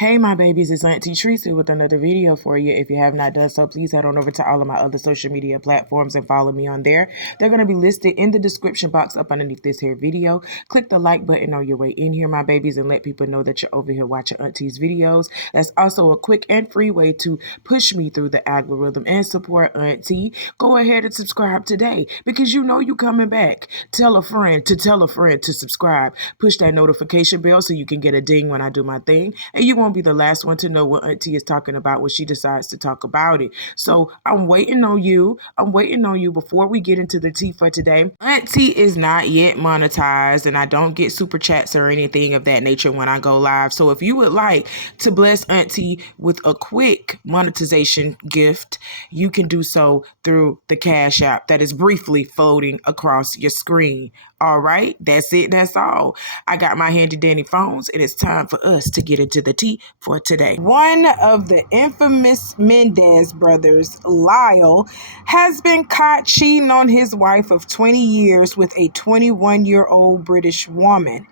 Hey my babies, it's Auntie Trice with another video for you. If you have not done so, please head on over to all of my other social media platforms and follow me on there. They're going to be listed in the description box up underneath this here video. Click the like button on your way in here, my babies, and let people know that you're over here watching Auntie's videos. That's also a quick and free way to push me through the algorithm and support Auntie. Go ahead and subscribe today because you know you coming back. Tell a friend to subscribe. Push that notification bell so you can get a ding when I do my thing, and you won't be the last one to know what Auntie is talking about when she decides to talk about it. So I'm waiting on you. Before we get into the tea for today. Auntie is not yet monetized, and I don't get super chats or anything of that nature when I go live. So if you would like to bless Auntie with a quick monetization gift, you can do so through the Cash App that is briefly floating across your screen. All right, that's it. That's all. I got my handy dandy phones, and it's time for us to get into the tea for today. One of the infamous Menendez brothers, Lyle, has been caught cheating on his wife of 20 years with a 21-year-old British woman.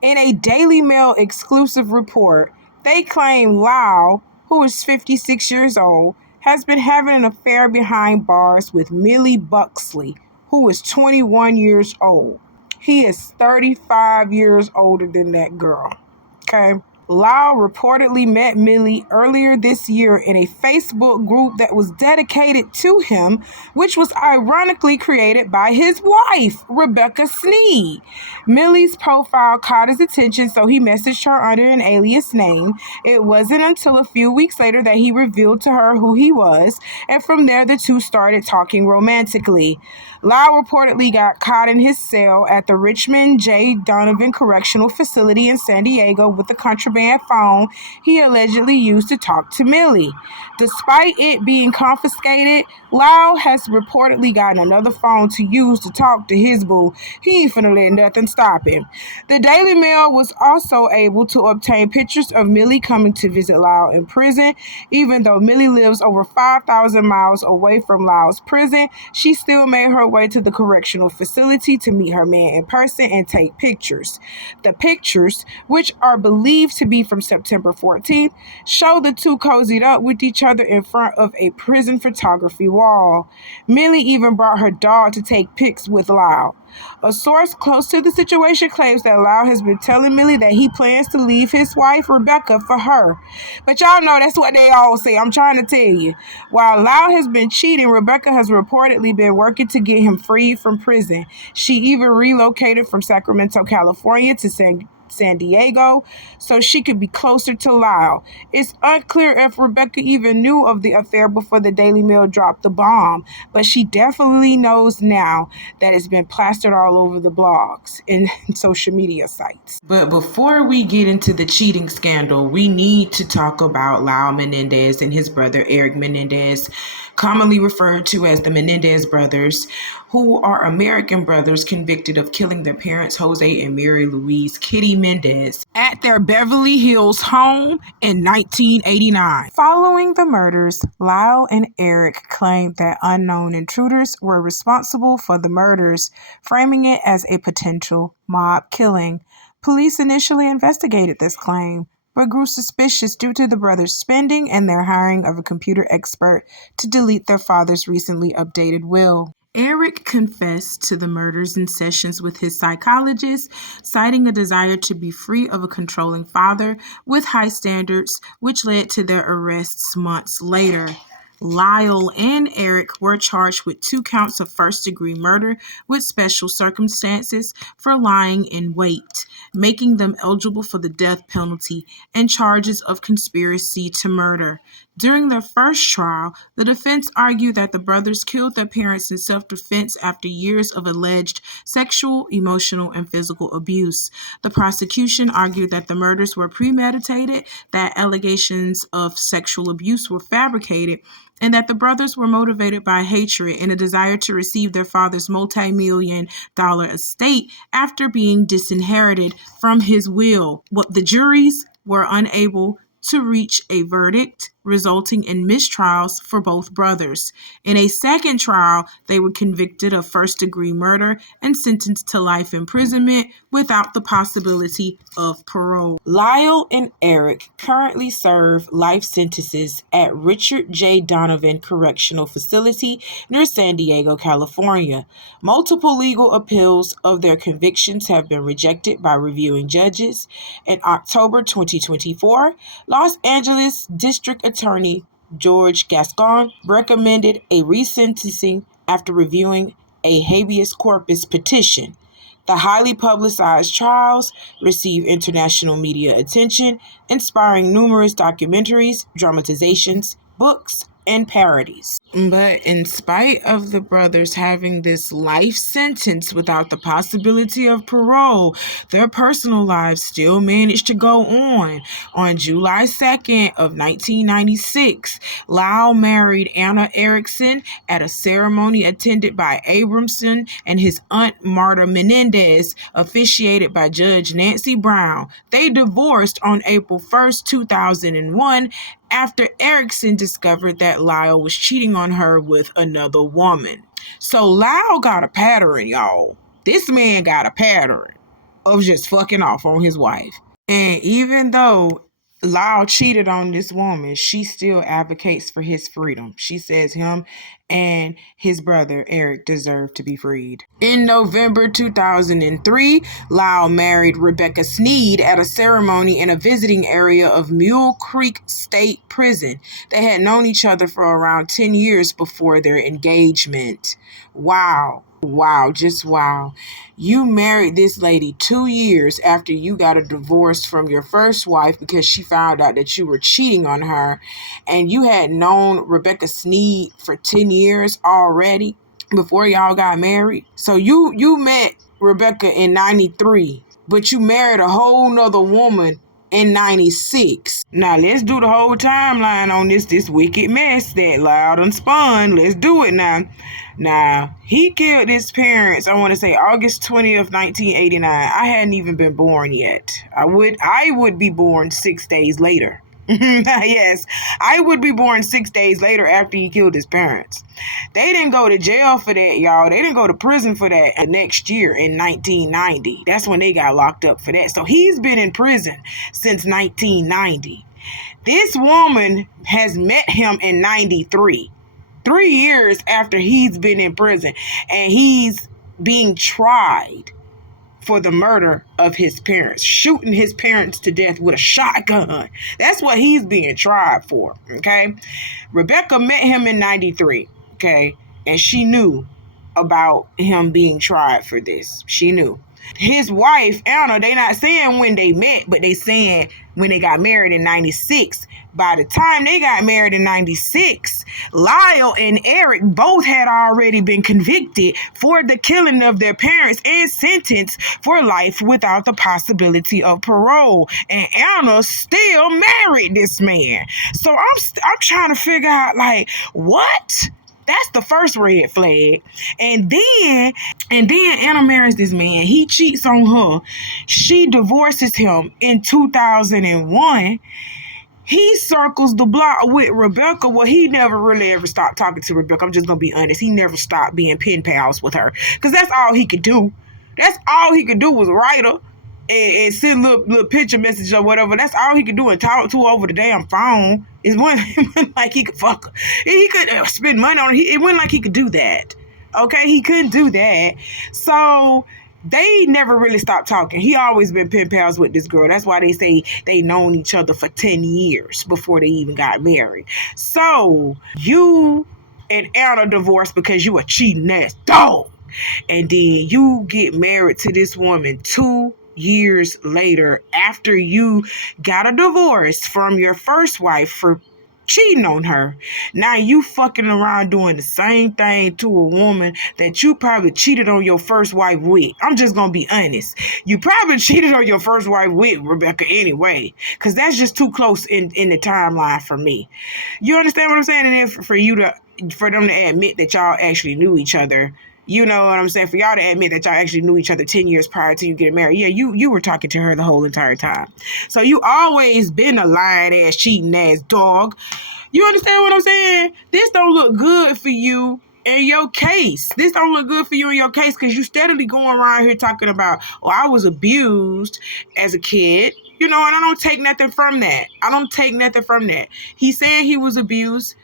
In a Daily Mail exclusive report, they claim Lyle, who is 56 years old, has been having an affair behind bars with Millie Buxley, who is 21 years old. He is 35 years older than that girl. Okay. Lyle reportedly met Millie earlier this year in a Facebook group that was dedicated to him, which was ironically created by his wife, Rebecca Sneed. Millie's profile caught his attention, so he messaged her under an alias name. It wasn't until a few weeks later that he revealed to her who he was, and from there the two started talking romantically. Lyle reportedly got caught in his cell at the Richmond J. Donovan Correctional Facility in San Diego with the contraband phone he allegedly used to talk to Millie. Despite it being confiscated, Lyle has reportedly gotten another phone to use to talk to his boo. He ain't finna let nothing stop him. The Daily Mail was also able to obtain pictures of Millie coming to visit Lyle in prison. Even though Millie lives over 5,000 miles away from Lyle's prison, she still made her way to the correctional facility to meet her man in person and take pictures. The pictures, which are believed to be from September 14th, show the two cozied up with each other in front of a prison photography wall. Millie even brought her dog to take pics with Lyle. A source close to the situation claims that Lyle has been telling Millie that he plans to leave his wife, Rebecca, for her. But y'all know that's what they all say. I'm trying to tell you. While Lyle has been cheating, Rebecca has reportedly been working to get him freed from prison. She even relocated from Sacramento, California to San Diego so she could be closer to Lyle. It's unclear if Rebecca even knew of the affair before the Daily Mail dropped the bomb, but she definitely knows now that it's been plastered all over the blogs and social media sites. But before we get into the cheating scandal, we need to talk about Lyle Menendez and his brother Eric Menendez, commonly referred to as the Menendez brothers, who are American brothers convicted of killing their parents, Jose and Mary Louise Kitty Menendez, at their Beverly Hills home in 1989. Following the murders, Lyle and Eric claimed that unknown intruders were responsible for the murders, framing it as a potential mob killing. Police initially investigated this claim, but grew suspicious due to the brothers' spending and their hiring of a computer expert to delete their father's recently updated will. Eric confessed to the murders in sessions with his psychologist, citing a desire to be free of a controlling father with high standards, which led to their arrests months later. Lyle and Eric were charged with 2 counts of first-degree murder with special circumstances for lying in wait, making them eligible for the death penalty, and charges of conspiracy to murder. During their first trial, the defense argued that the brothers killed their parents in self-defense after years of alleged sexual, emotional, and physical abuse. The prosecution argued that the murders were premeditated, that allegations of sexual abuse were fabricated, and that the brothers were motivated by hatred and a desire to receive their father's multi-million-dollar estate after being disinherited from his will. What the juries were unable to reach a verdict resulting in mistrials for both brothers. In a second trial, they were convicted of first-degree murder and sentenced to life imprisonment without the possibility of parole. Lyle and Eric currently serve life sentences at Richard J. Donovan Correctional Facility near San Diego, California. Multiple legal appeals of their convictions have been rejected by reviewing judges. In October 2024, Los Angeles District Attorney George Gascon recommended a resentencing after reviewing a habeas corpus petition. The highly publicized trials receive international media attention, inspiring numerous documentaries, dramatizations, books, and parodies. But in spite of the brothers having this life sentence without the possibility of parole, their personal lives still managed to go on. On July 2nd of 1996, Lyle married Anna Erickson at a ceremony attended by Abramson and his aunt Marta Menendez, officiated by Judge Nancy Brown. They divorced on April 1st, 2001, after Erickson discovered that Lyle was cheating on her with another woman. So Lyle got a pattern, y'all. This man got a pattern of just fucking off on his wife. And even though Lyle cheated on this woman, she still advocates for his freedom. She says him and his brother Eric deserve to be freed. In November 2003, Lyle married Rebecca Sneed at a ceremony in a visiting area of Mule Creek State Prison. They had known each other for around 10 years before their engagement. Wow. Wow, just wow. You married this lady 2 years after you got a divorce from your first wife because she found out that you were cheating on her, and you had known Rebecca Sneed for 10 years already before y'all got married. So you met Rebecca in 93, but you married a whole nother woman in 96. Now let's do the whole timeline on this wicked mess that Lyle done spun. Let's do it now. Now, he killed his parents, I want to say August 20th, 1989. I hadn't even been born yet. I would be born 6 days later. Yes, I would be born 6 days later after he killed his parents. They didn't go to jail for that, y'all. They didn't go to prison for that next year in 1990. That's when they got locked up for that. So he's been in prison since 1990. This woman has met him in 93. 3 years after he's been in prison, and he's being tried for the murder of his parents, shooting his parents to death with a shotgun. That's what he's being tried for, okay? Rebecca met him in 93, okay? And she knew about him being tried for this. She knew. His wife, Anna, they not saying when they met, but they saying when they got married in 96. By the time they got married in 96, Lyle and Eric both had already been convicted for the killing of their parents and sentenced for life without the possibility of parole. And Anna still married this man. So I'm trying to figure out, like, what? That's the first red flag. And then Anna marries this man. He cheats on her. She divorces him in 2001. He circles the block with Rebecca. Well, he never really ever stopped talking to Rebecca. I'm just going to be honest. He never stopped being pen pals with her. Because that's all he could do. That's all he could do was write her and send little picture message or whatever. That's all he could do and talk to her over the damn phone. It wasn't like he could fuck her. He could spend money on her. It wasn't like he could do that. Okay? He couldn't do that. So they never really stopped talking. He always been pen pals with this girl. That's why they say they known each other for 10 years before they even got married. So you and Anna divorced because you a cheating ass dog. And then you get married to this woman 2 years later after you got a divorce from your first wife for cheating on her. Now you fucking around doing the same thing to a woman that you probably cheated on your first wife with. I'm just gonna be honest. You probably cheated on your first wife with Rebecca anyway, because that's just too close in the timeline for me. You understand what I'm saying? And then for them to admit that y'all actually knew each other, You know what I'm saying? For y'all to admit that y'all actually knew each other 10 years prior to you getting married. Yeah, you were talking to her the whole entire time. So you always been a lying ass, cheating ass dog. You understand what I'm saying? This don't look good for you in your case. This don't look good for you in your case because you steadily going around here talking about, oh, I was abused as a kid. You know, and I don't take nothing from that. I don't take nothing from that. He said he was abused,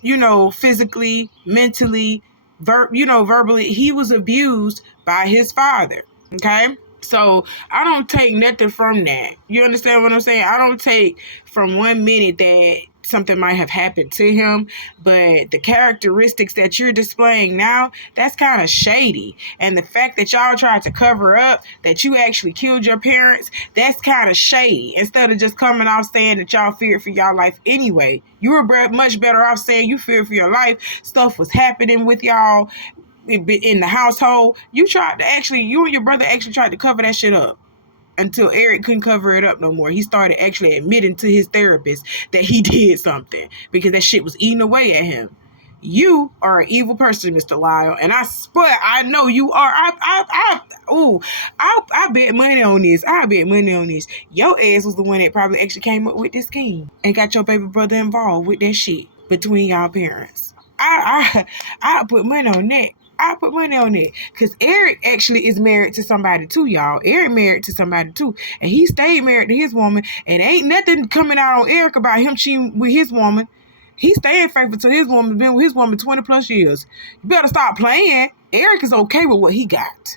you know, physically, mentally, verbally. He was abused by his father. Okay? So I don't take nothing from that. You understand what I'm saying? I don't take from 1 minute that something might have happened to him, but the characteristics that you're displaying now, that's kind of shady. And the fact that y'all tried to cover up that you actually killed your parents, that's kind of shady. Instead of just coming off saying that y'all feared for y'all life anyway, you were much better off saying you feared for your life. Stuff was happening with y'all in the household. You and your brother actually tried to cover that shit up until Eric couldn't cover it up no more. He started actually admitting to his therapist that he did something because that shit was eating away at him. You are an evil person, Mr. Lyle, and I swear I know you are. I bet money on this. I bet money on this. Your ass was the one that probably actually came up with this scheme and got your baby brother involved with that shit between y'all parents. I put money on that. I put money on it because Eric actually is married to somebody too, y'all. Eric married to somebody too, and he stayed married to his woman, and ain't nothing coming out on Eric about him cheating with his woman. He staying faithful to his woman, been with his woman 20 plus years. You better stop playing. Eric is okay with what he got.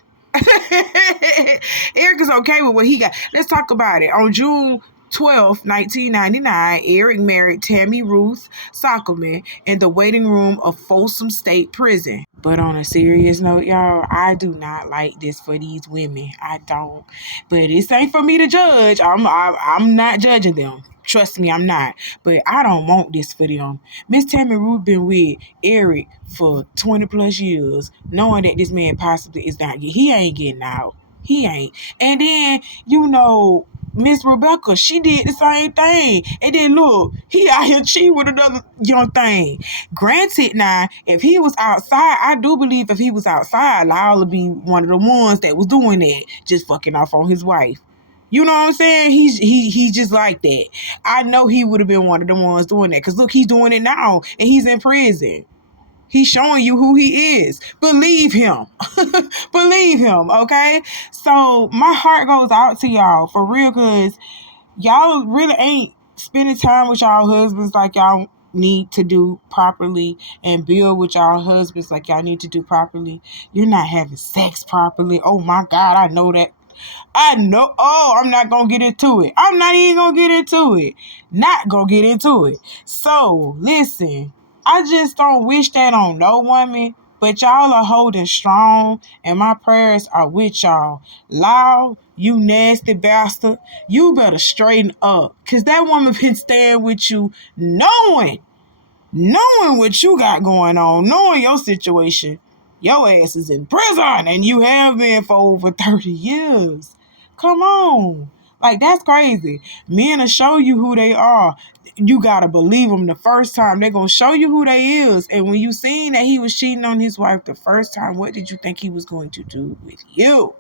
Eric is okay with what he got. Let's talk about it. On June 12th, 1999, Eric married Tammy Ruth Sockelman in the waiting room of Folsom State Prison. But on a serious note, y'all, I do not like this for these women. I don't. But this ain't for me to judge. I'm not judging them. Trust me, I'm not. But I don't want this for them. Miss Tammy Ruth been with Eric for 20 plus years, knowing that this man possibly is not, he ain't getting out. He ain't. And then, you know, Miss Rebecca, she did the same thing. And then look, he out here cheating with another young thing. Granted now, if he was outside, I do believe if he was outside, Lyle would be one of the ones that was doing that, just fucking off on his wife. You know what I'm saying? He's just like that. I know he would have been one of the ones doing that. Because look, he's doing it now. And he's in prison. He's showing you who he is. Believe him. Believe him, okay? So my heart goes out to y'all for real, because y'all really ain't spending time with y'all husbands like y'all need to do properly, and build with y'all husbands like y'all need to do properly. You're not having sex properly. Oh my God, I know that. I know. Oh, I'm not going to get into it. I'm not even going to get into it. Not going to get into it. So, listen, I just don't wish that on no woman, but y'all are holding strong, and my prayers are with y'all. Lyle, you nasty bastard, you better straighten up, because that woman been staying with you knowing what you got going on, knowing your situation. Your ass is in prison, and you have been for over 30 years. Come on. Like, that's crazy. Men will show you who they are. You got to believe them the first time. They're going to show you who they is. And when you seen that he was cheating on his wife the first time, what did you think he was going to do with you?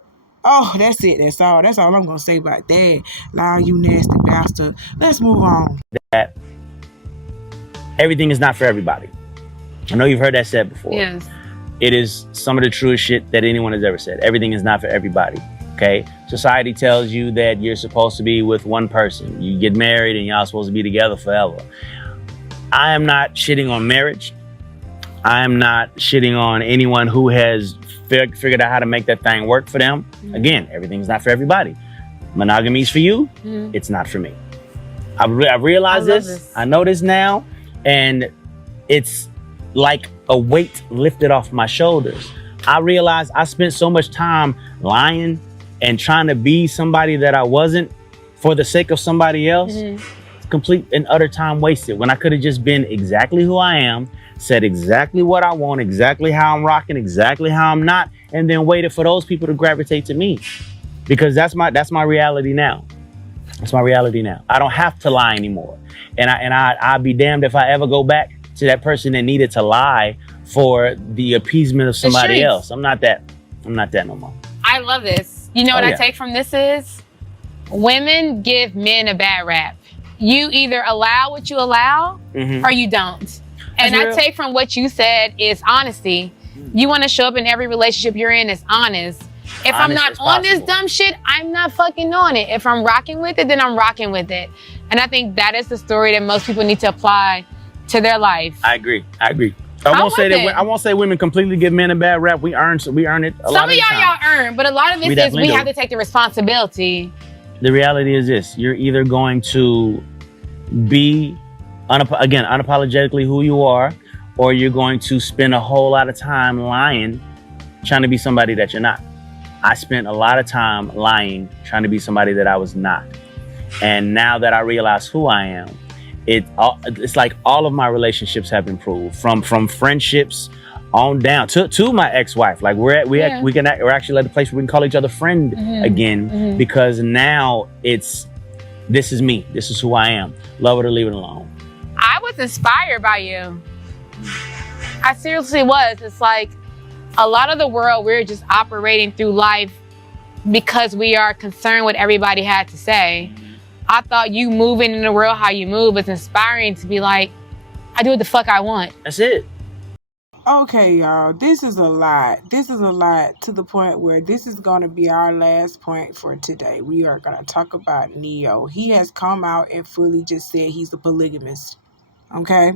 Oh, that's it. That's all. That's all I'm going to say about that. Lyle, you nasty bastard. Let's move on. That everything is not for everybody. I know you've heard that said before. Yes. It is some of the truest shit that anyone has ever said. Everything is not for everybody. Okay? Society tells you that you're supposed to be with one person. You get married and y'all supposed to be together forever. I am not shitting on marriage. I am not shitting on anyone who has figured out how to make that thing work for them. Mm-hmm. Again, everything's not for everybody. Monogamy is for you. Mm-hmm. It's not for me. I realize this. I know this now. And it's like a weight lifted off my shoulders. I realized I spent so much time lying and trying to be somebody that I wasn't for the sake of somebody else. Mm-hmm. Complete and utter time wasted, when I could have just been exactly who I am, said exactly what I want, exactly how I'm rocking, exactly how I'm not, and then waited for those people to gravitate to me. Because that's my reality now. That's my reality now. I don't have to lie anymore. And I'd be damned if I ever go back to that person that needed to lie for the appeasement of somebody streets. else. I'm not that no more. I love this. You know what yeah. I take from this is? Women give men a bad rap. You either allow what you allow or you don't. And I take from what you said is honesty. You want to show up in every relationship you're in as honest. If I'm not on this dumb shit, I'm not fucking on it. If I'm rocking with it, then I'm rocking with it. And I think that is the story that most people need to apply to their life. I agree. I won't say women completely give men a bad rap. We earn it a lot of the time. Some of y'all earn, but a lot of this is we have to take the responsibility. The reality is this: you're either going to be unapologetically who you are, or you're going to spend a whole lot of time lying, trying to be somebody that you're not. I spent a lot of time lying, trying to be somebody that I was not. And now that I realize who I am, it's like all of my relationships have improved from friendships on down to my ex-wife. Like we're actually at the place where we can call each other friend again, because now this is me. This is who I am. Love it or leave it alone. I was inspired by you. I seriously was. It's like a lot of the world, we're just operating through life because we are concerned what everybody had to say. I thought you moving in the world how you move is inspiring to be like, I do what the fuck I want. That's it. Okay, y'all, this is a lot. This is a lot to the point where this is going to be our last point for today. We are going to talk about Neo. He has come out and fully just said he's a polygamist. Okay?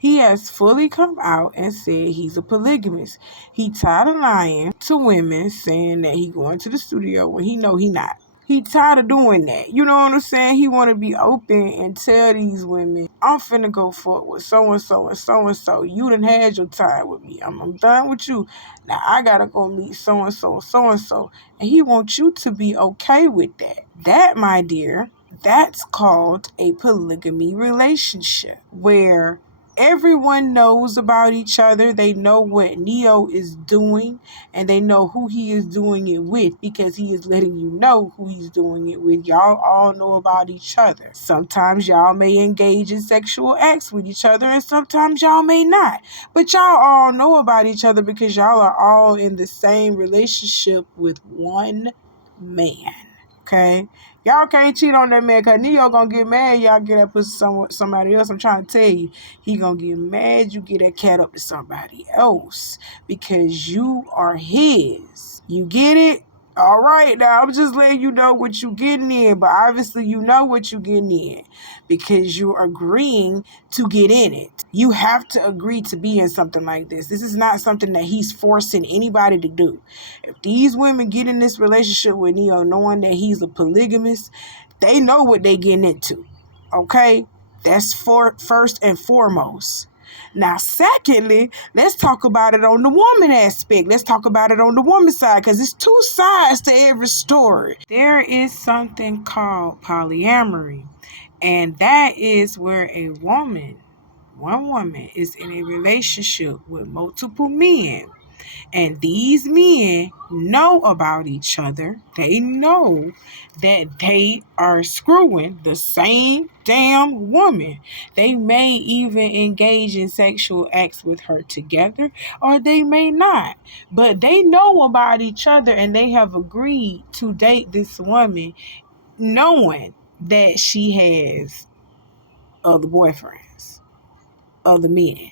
He has fully come out and said he's a polygamist. He tired of lying to women, saying that he going to the studio when he know he not. He tired of doing that. You know what I'm saying? He want to be open and tell these women, I'm finna go forward with so-and-so and so-and-so. You done had your time with me. I'm done with you. Now I gotta go meet so-and-so and so-and-so. And he wants you to be okay with that. That, my dear, that's called a polygamy relationship, where everyone knows about each other. They know what Neo is doing, and they know who he is doing it with, because he is letting you know who he's doing it with. Y'all all know about each other. Sometimes y'all may engage in sexual acts with each other, and sometimes y'all may not. But y'all all know about each other because y'all are all in the same relationship with one man. Okay? Y'all can't cheat on that man, because Neo gonna get mad. Y'all get that pussy somebody else. I'm trying to tell you. He gonna get mad you get that cat up to somebody else, because you are his. You get it? All right, now I'm just letting you know what you getting in, but obviously you know what you getting in, because you're agreeing to get in it. You have to agree to be in something like this. This is not something that he's forcing anybody to do. If these women get in this relationship with Neo knowing that he's a polygamist, they know what they getting into. Okay? That's first and foremost. Now, secondly, let's talk about it on the woman aspect. Let's talk about it on the woman side, because it's two sides to every story. There is something called polyamory, and that is where one woman is in a relationship with multiple men. And these men know about each other. They know that they are screwing the same damn woman. They may even engage in sexual acts with her together, or they may not. But they know about each other, and they have agreed to date this woman knowing that she has other boyfriends, other men.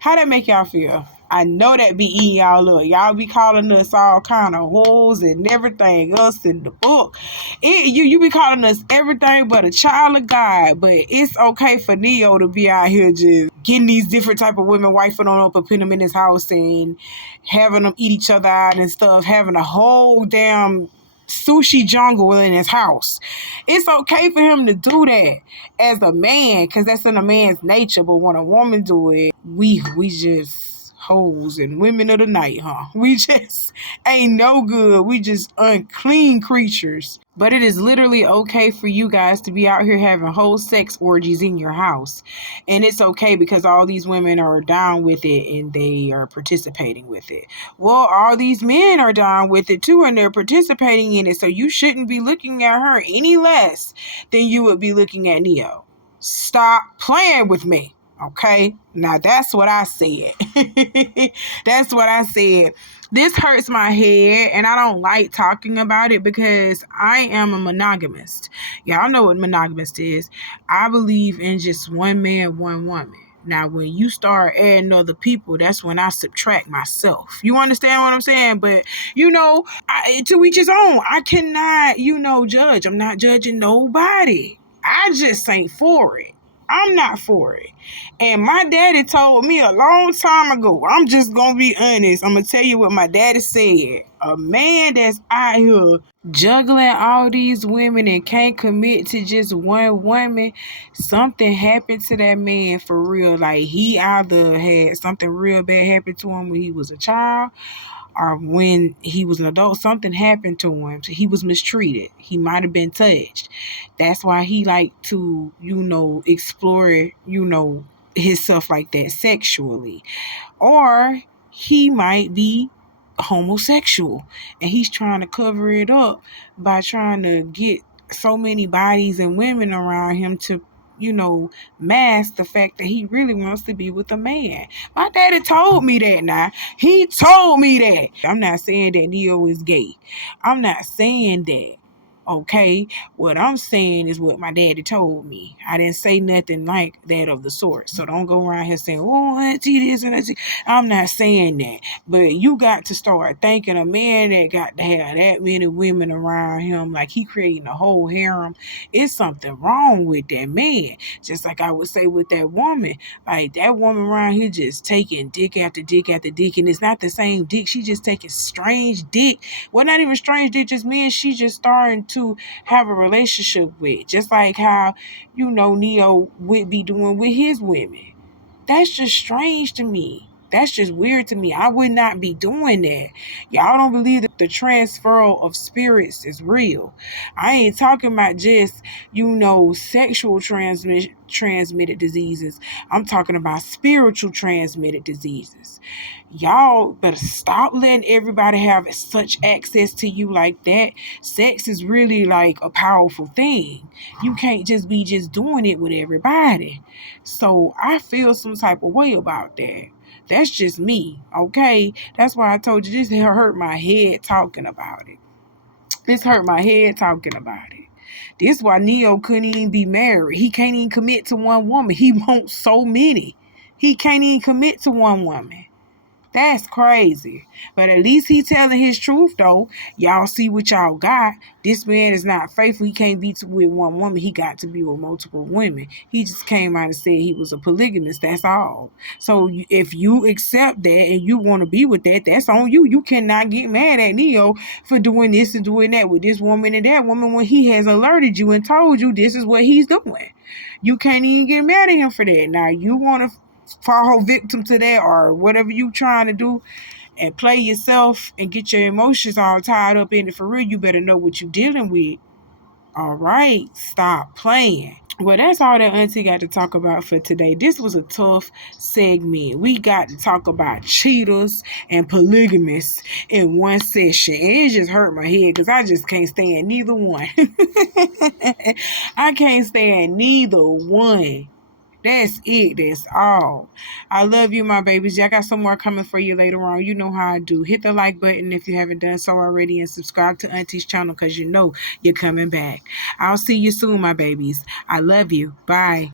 How that make y'all feel? I know that be eating y'all up. Y'all be calling us all kind of hoes and everything else in the book. You be calling us everything but a child of God. But it's okay for Neo to be out here just getting these different type of women, wifing on up and putting them in his house and having them eat each other out and stuff, having a whole damn sushi jungle in his house. It's okay for him to do that as a man, because that's in a man's nature. But when a woman do it, we just hoes and women of the night, huh? We just ain't no good. We just unclean creatures. But it is literally okay for you guys to be out here having whole sex orgies in your house. And it's okay because all these women are down with it and they are participating with it. Well, all these men are down with it too, and they're participating in it. So you shouldn't be looking at her any less than you would be looking at Neo. Stop playing with me. Okay? Now, that's what I said. That's what I said. This hurts my head, and I don't like talking about it because I am a monogamist. Y'all know what monogamist is. I believe in just one man, one woman. Now, when you start adding other people, that's when I subtract myself. You understand what I'm saying? But, to each his own. I cannot, judge. I'm not judging nobody. I just ain't for it. I'm not for it. And my daddy told me a long time ago, I'm just going to be honest. I'm going to tell you what my daddy said. A man that's out here juggling all these women and can't commit to just one woman, something happened to that man for real. Like, he either had something real bad happen to him when he was a child, or when he was an adult, something happened to him. He was mistreated. He might have been touched. That's why he liked to, explore, his stuff like that sexually. Or he might be homosexual and he's trying to cover it up by trying to get so many bodies and women around him to mask the fact that he really wants to be with a man. My daddy told me that now. He told me that. I'm not saying that Neo is gay. I'm not saying that. Okay? What I'm saying is what my daddy told me. I didn't say nothing like that of the sort. So don't go around here saying, oh, Auntie this and Auntie. I'm not saying that. But you got to start thinking a man that got to have that many women around him, like he creating a whole harem, it's something wrong with that man. Just like I would say with that woman. Like, that woman around here just taking dick after dick after dick, and it's not the same dick. She just taking strange dick. Well, not even strange dick, just men she just starting to have a relationship with. Just like how, Neo would be doing with his women. That's just strange to me. That's just weird to me. I would not be doing that. Y'all don't believe that the transfer of spirits is real. I ain't talking about just, sexual transmitted diseases. I'm talking about spiritual transmitted diseases. Y'all better stop letting everybody have such access to you like that. Sex is really like a powerful thing. You can't just be just doing it with everybody. So I feel some type of way about that. That's just me, okay? That's why I told you this hurt my head talking about it. This hurt my head talking about it. This is why Neo couldn't even be married. He can't even commit to one woman. He wants so many. He can't even commit to one woman. That's crazy. But at least he telling his truth, though. Y'all see what y'all got. This man is not faithful. He can't be with one woman. He got to be with multiple women. He just came out and said he was a polygamist. That's all. So if you accept that and you want to be with that, that's on you. You cannot get mad at Neo for doing this and doing that with this woman and that woman when he has alerted you and told you this is what he's doing. You can't even get mad at him for that. Now, you want to fall victim to that or whatever you trying to do and play yourself and get your emotions all tied up in it for real, you better know what you're dealing with. All right, stop playing. Well, that's all that Auntie got to talk about for today. This was a tough segment. We got to talk about cheaters and polygamists in one session. And it just hurt my head because I just can't stand neither one. I can't stand neither one. That's it. That's all. I love you, my babies. I got some more coming for you later on. You know how I do. Hit the like button if you haven't done so already and subscribe to Auntie's channel because you know you're coming back. I'll see you soon, my babies. I love you. Bye.